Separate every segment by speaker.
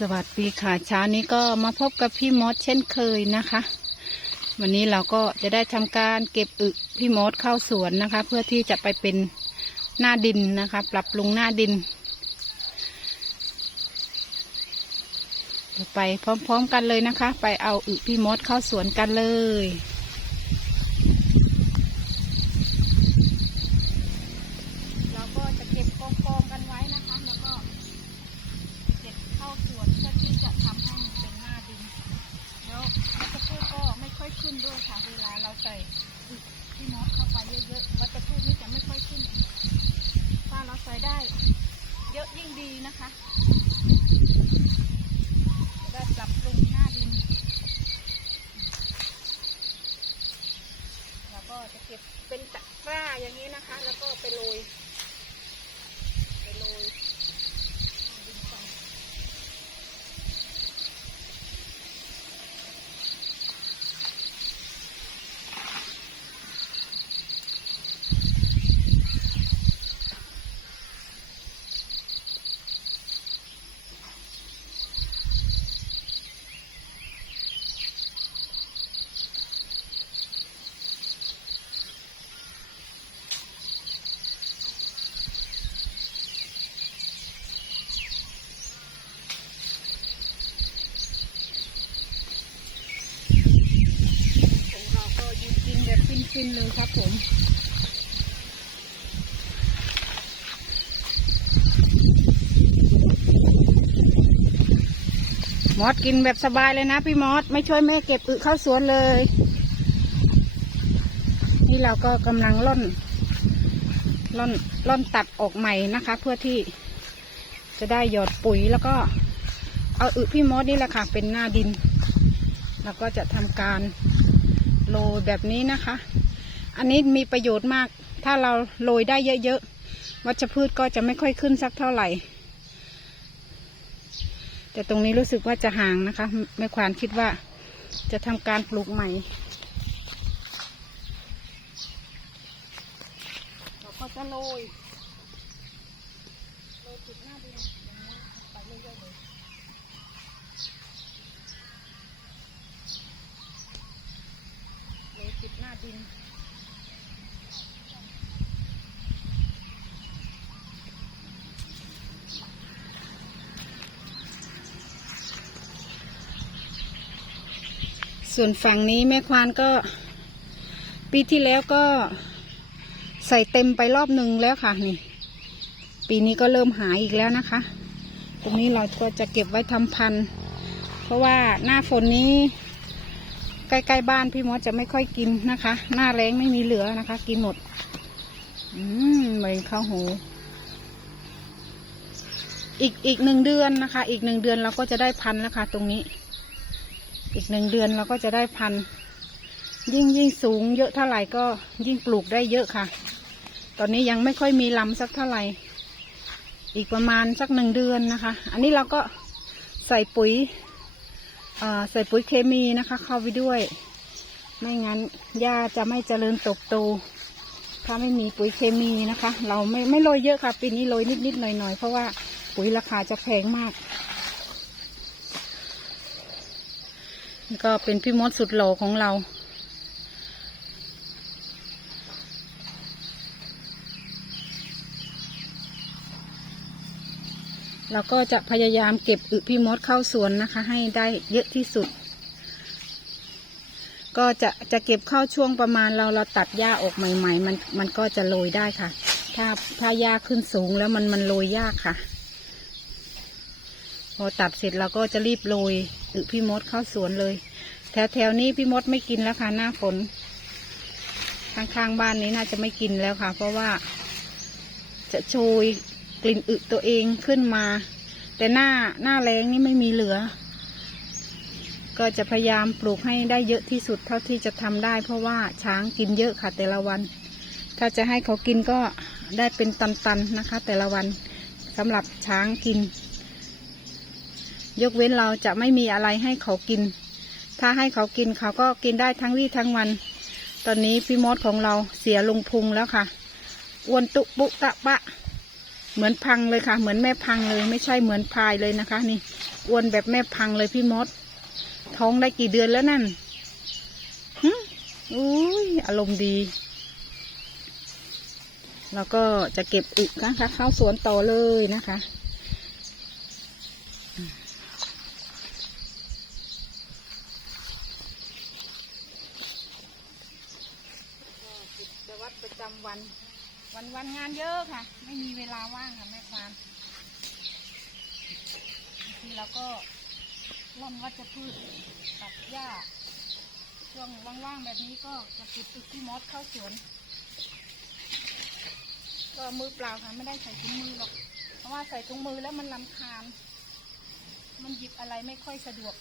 Speaker 1: สวัสดีค่ะเช้านี้ก็มาพบกับพี่มดเช่นเคยนะคะ วันนี้เราก็จะได้ทำการเก็บอึพี่มดเข้าสวนนะคะ เพื่อที่จะไปเป็นหน้าดินนะคะ ปรับปรุงหน้าดินไปพร้อมๆกันเลยนะคะ ไปเอาอึพี่มดเข้าสวนกันเลย เราก็จะเก็บกองๆกันไว้นะคะ แล้วก็ เก็บเข้าสวนเพื่อที่จะทำให้มันเป็นหน้าดิน แล้ววัชพืชก็ไม่ค่อย ขึ้นด้วยค่ะเวลาเราใส่ที่มอสเข้าไปเยอะๆวัชพืชนี่จะไม่ค่อยขึ้น ถ้าเราใส่ได้ เยอะยิ่งดีนะคะจะได้ปรับปรุงหน้าดิน แล้วก็จะเก็บเป็นตะกร้าอย่างนี้นะคะ แล้วก็ไปโรยไปโรยดินก่อน ของเราก็ยืนกินแบบฟิ นเลยครับผมมอสกินแบบสบายเลยนะพี่มอสไม่ช่วยแม่เก็บอึเข้าสวนเลย นี่เราก็กำลังล่อนล่อนล่อนตัดออกใหม่นะคะ เพื่อที่จะได้หยอดปุ๋ยแล้วก็ เอาอึพี่มอสนี่แหละค่ะ เป็นหน้าดิน แล้วก็จะทำการโรยแบบนี้นะคะ อันนี้มีประโยชน์มาก ถ้าเราโรยได้เยอะๆ วัชพืชก็จะไม่ค่อยขึ้นสักเท่าไหร่ แต่ตรงนี้รู้สึกว่าจะห่างนะคะแม่ควานคิดว่าจะทำการปลูกใหม่เราก็จะโรยโรยจุดหน้าดินอย่างนี้ไปเรื่อยๆเลยเลยติดหน้าดิน ส่วนฝั่งนี้แม่ควานก็ ปีที่แล้วก็ใส่เต็มไปรอบหนึ่งแล้วค่ะนี่ ปีนี้ก็เริ่มหายอีกแล้วนะคะ ตรงนี้เราก็จะเก็บไว้ทำพันธุ์ เพราะว่าหน้าฝนนี้ ใกล้ๆบ้านพี่มดจะไม่ค่อยกินนะคะ หน้าแรงไม่มีเหลือนะคะ กินหมด อืมเหมือนข้าวหูอีกอีกหนึ่งเดือนนะคะ อีกหนึ่งเดือนเราก็จะได้พันแล้วค่ะตรงนี้ อีกหนึ่งเดือนเราก็จะได้พันยิ่งยิ่งสูงเยอะเท่าไหร่ก็ยิ่งปลูกได้เยอะค่ะ ตอนนี้ยังไม่ค่อยมีลำสักเท่าไหร่ อีกประมาณสักหนึ่งเดือนนะคะ อันนี้เราก็ใส่ปุ๋ยใส่ปุ๋ยเคมีนะคะ เข้าไปด้วย ไม่งั้นหญ้าจะไม่เจริญเติบโตถ้าไม่มีปุ๋ยเคมีนะคะ เราไม่ไม่โรยเยอะค่ะ ปีนี้โรยนิดๆหน่อยๆ เพราะว่าปุ๋ยราคาจะแพงมาก ก็เป็นพี่มดสุดหล่อของเรา เราก็จะพยายามเก็บอึพี่มดเข้าสวนนะคะ ให้ได้เยอะที่สุด ก็จะจะเก็บเข้าช่วงประมาณเราเราตัดหญ้าออกใหม่ ๆ มันมันก็จะโรยได้ค่ะ ถ้าถ้าหญ้าขึ้นสูงแล้วมันมันโรยยากค่ะ พอตัดเสร็จเราก็จะรีบโรย พี่มดเข้าสวนเลย แถวแถวนี้พี่มดไม่กินแล้วค่ะหน้าฝนข้างๆบ้านนี้น่าจะไม่กินแล้วค่ะ เพราะว่า จะโชยกลิ่นอึตัวเองขึ้นมา แต่หน้าหน้าแรงนี่ไม่มีเหลือ ก็จะพยายามปลูกให้ได้เยอะที่สุดเท่าที่จะทำได้ เพราะว่าช้างกินเยอะค่ะแต่ละวัน ถ้าจะให้เขากินก็ได้เป็นตันๆนะคะ แต่ละวันสำหรับช้างกิน ยกเว้นเราจะไม่มีอะไรให้เขากิน ถ้าให้เขากินเขาก็กินได้ทั้งวี่ทั้งวัน ตอนนี้พี่มดของเราเสียลงพุงแล้วค่ะอ้วนตุปุตะปะ เหมือนพังเลยค่ะ เหมือนแม่พังเลย ไม่ใช่เหมือนพายเลยนะคะ นี่อ้วนแบบแม่พังเลยพี่มด ท้องได้กี่เดือนแล้วนั่นหึอุ้ยอารมณ์ดีแล้วก็จะเก็บอีกนะคะเข้าสวนต่อเลยนะคะ ก็กิจวัตรประจำวัน วันวันงานเย อะค่ะ ไม่มีเวลาว่างค่ะแม่ควานบางทีเราก็ร่อนวัชพืชตัดหญ้า ช่วงว่างๆแบบนี้ก็จะเก็บตึกที่มดเข้าสวน ก็มือเปล่าค่ะไม่ได้ใส่ถุงมือหรอก เพราะว่าใส่ถุงมือแล้วมันลำคาญ มันหยิบอะไรไม่ค่อยสะดวก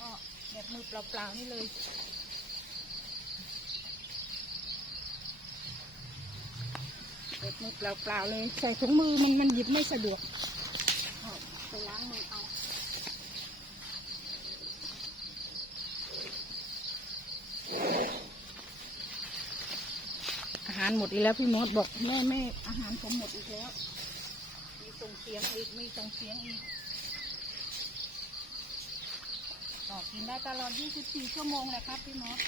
Speaker 1: ก็แบบมือเปล่าๆนี่เลย เด็ดมือเปล่าๆเลย ใส่ถุงมือมันมันหยิบไม่สะดวกเอาไปล้างมือเอาอาหารหมดอีกแล้วพี่มดบอกแม่แม่อาหารผมหมดอีกแล้ว มีส่งเสียงอีกมีส่งเสียงอีกก็กินได้ตลอด 24 ชั่วโมงเลยครับพี่มด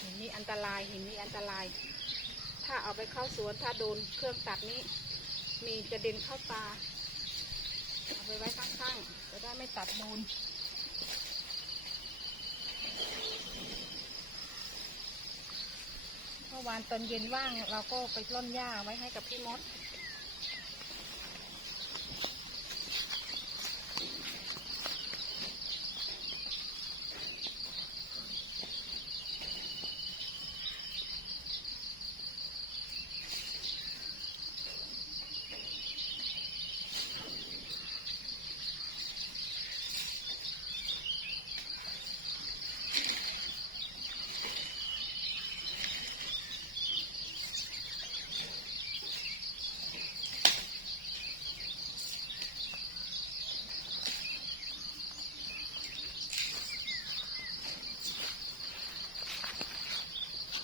Speaker 1: หินนี้ อันตรายหินมีอันตราย ถ้าเอาไปเข้าสวนถ้าโดนเครื่องตัดนี้ มีกระเด็นเข้าตา เอาไปไว้ข้างๆ จะได้ไม่ตัดโดนเมื่อวานตอนเย็นว่างเราก็ไปร่อนหญ้าไว้ให้กับพี่มด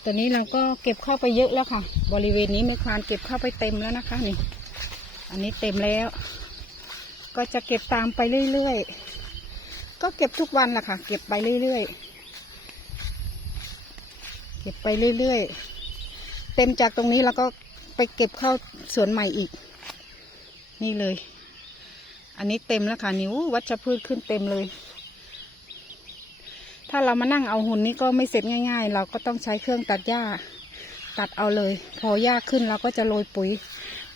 Speaker 1: ตอนนี้เราก็เก็บเข้าไปเยอะแล้วค่ะ บริเวณนี้แม่ควานเก็บเข้าไปเต็มแล้วนะคะนี่ อันนี้เต็มแล้ว ก็จะเก็บตามไปเรื่อยๆ ก็เก็บทุกวันแหละค่ะ เก็บไปเรื่อยๆ เก็บไปเรื่อยๆ เต็มจากตรงนี้แล้วก็ไปเก็บเข้าสวนใหม่อีก นี่เลย อันนี้เต็มแล้วค่ะนิ้ววัชพืชขึ้นเต็มเลย ถ้าเรามานั่งเอาหุ่นนี้ก็ไม่เสร็จง่าย ๆ เราก็ต้องใช้เครื่องตัดหญ้า ตัดเอาเลย พอหญ้าขึ้นเราก็จะโรยปุ๋ย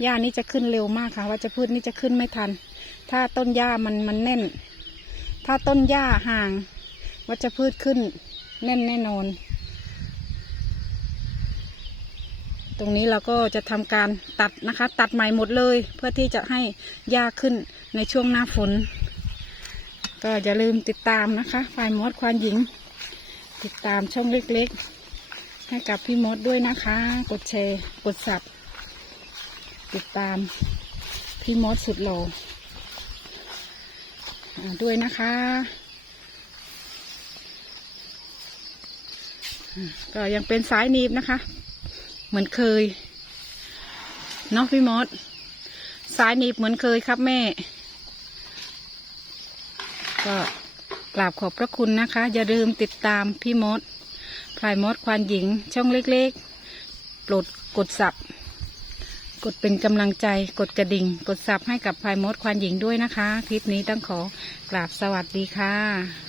Speaker 1: หญ้านี้จะขึ้นเร็วมากค่ะวัชพืชนี่จะขึ้นไม่ทัน ถ้าต้นหญ้ามันมันแน่น ถ้าต้นหญ้าห่างวัชพืชขึ้นแน่นแน่นอน ตรงนี้เราก็จะทำการตัดนะคะ ตัดใหม่หมดเลย เพื่อที่จะให้หญ้าขึ้นในช่วงหน้าฝน ก็อย่าลืมติดตามนะคะฝ่ายมดควานหญิง ติดตามช่องเล็กๆ ให้กับพี่มดด้วยนะคะ กดแชร์กดสับติดตามพี่มดสุดโหล่อด้วยนะคะ ก็ยังเป็นสายนีบนะคะ เหมือนเคยเนาะพี่มด สายนีบเหมือนเคยครับแม่ ก็กราบขอบพระคุณนะคะ อย่าลืมติดตามพี่มดพลายมดควานหญิง ช่องเล็กๆ โปรดกดสับกดเป็นกำลังใจ กดกระดิ่ง กดสับให้กับพลายมดควานหญิงด้วยนะคะ คลิปนี้ต้องขอกราบสวัสดีค่ะ